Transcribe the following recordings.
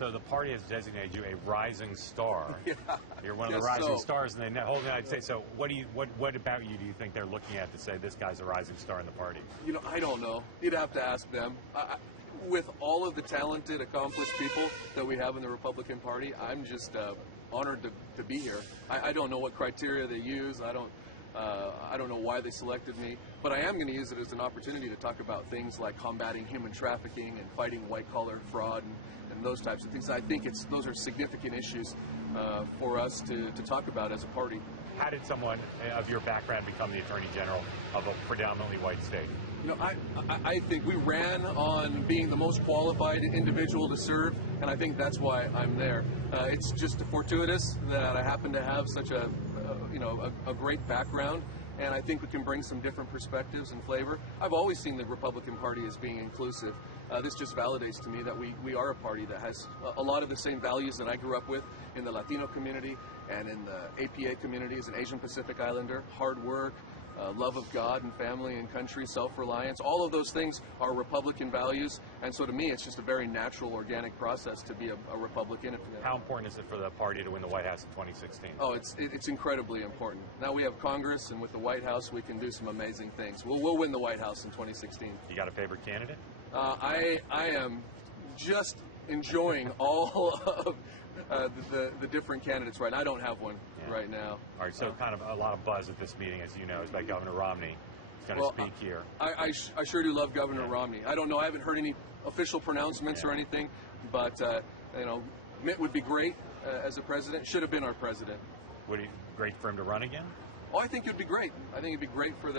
So the party has designated you a rising star. Yeah. You're one of the rising stars in the whole United States. So what about you do you think they're looking at to say this guy's a rising star in the party? You know, I don't know. You'd have to ask them. With all of the talented, accomplished people that we have in the Republican Party, I'm just honored to be here. I don't know what criteria they use. I don't know why they selected me, but I am going to use it as an opportunity to talk about things like combating human trafficking and fighting white-collar fraud and those types of things. I think those are significant issues for us to talk about as a party. How did someone of your background become the Attorney General of a predominantly white state? You know, I think we ran on being the most qualified individual to serve, and I think that's why I'm there. It's just fortuitous that I happen to have such a great background, and I think we can bring some different perspectives and flavor. I've always seen the Republican Party as being inclusive. This just validates to me that we are a party that has a lot of the same values that I grew up with in the Latino community and in the APA community as an Asian Pacific Islander. Hard work, love of God and family and country, self-reliance, all of those things are Republican values, and so to me it's just a very natural, organic process to be a Republican. How important is it for the party to win the White House in 2016? Oh, it's incredibly important. Now we have Congress, and with the White House we can do some amazing things. We'll win the White House in 2016. You got a favorite candidate? I am just enjoying all of the different candidates right now. I don't have one right now. All right, so kind of a lot of buzz at this meeting, as you know, is by Governor Romney. He's going to speak here. I sure do love Governor Romney. I don't know, I haven't heard any official pronouncements or anything, but Mitt would be great as a president. Should have been our president. Would it be great for him to run again? Oh, I think it'd be great. I think it'd be great for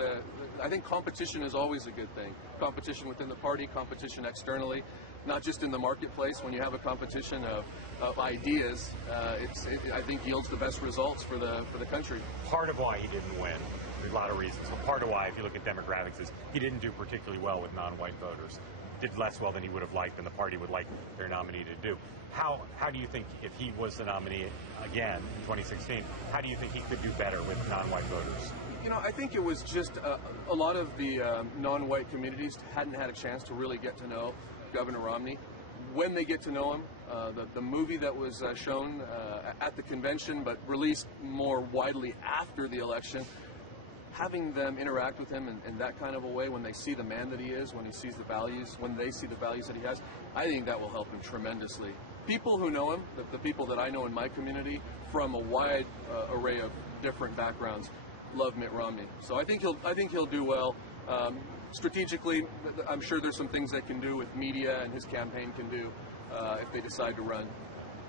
I think competition is always a good thing. Competition within the party, competition externally, not just in the marketplace. When you have a competition of ideas, I think yields the best results for the country. Part of why he didn't win, there's a lot of reasons, but part of why, if you look at demographics, is he didn't do particularly well with non-white voters. Did less well than he would have liked and the party would like their nominee to do. How do you think, if he was the nominee again in 2016, how do you think he could do better with non-white voters? You know, I think it was just a lot of the non-white communities hadn't had a chance to really get to know Governor Romney. When they get to know him, the movie that was shown at the convention but released more widely after the election, having them interact with him in that kind of a way, when they see the man that he is, when he sees the values, when they see the values that he has, I think that will help him tremendously. People who know him, the people that I know in my community from a wide array of different backgrounds, love Mitt Romney. So I think he'll do well. Strategically, I'm sure there's some things they can do with media and his campaign can do if they decide to run.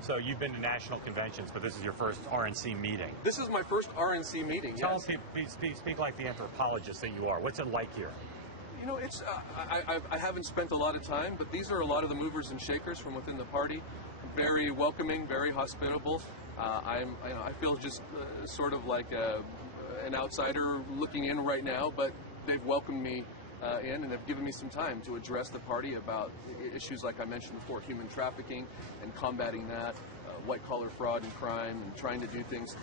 So you've been to national conventions, but this is your first RNC meeting. This is my first RNC meeting. Tell us, speak like the anthropologist that you are. What's it like here? You know, I haven't spent a lot of time, but these are a lot of the movers and shakers from within the party. Very welcoming, very hospitable. I feel just sort of like an outsider looking in right now, but they've welcomed me in, and they've given me some time to address the party about issues like I mentioned before, human trafficking and combating that, white-collar fraud and crime, and trying to do things.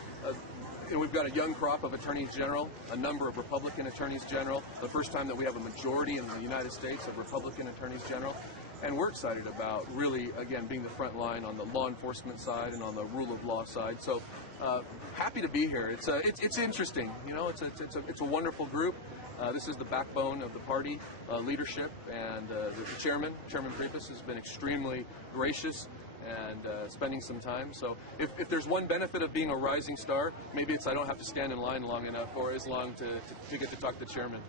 And we've got a young crop of attorneys general, a number of Republican attorneys general, the first time that we have a majority in the United States of Republican attorneys general. And we're excited about really, again, being the front line on the law enforcement side and on the rule of law side. So happy to be here. It's interesting. You know, it's a wonderful group. This is the backbone of the party leadership, and the Chairman Priebus, has been extremely gracious and spending some time. So if there's one benefit of being a rising star, maybe it's I don't have to stand in line long enough or as long to get to talk to the Chairman.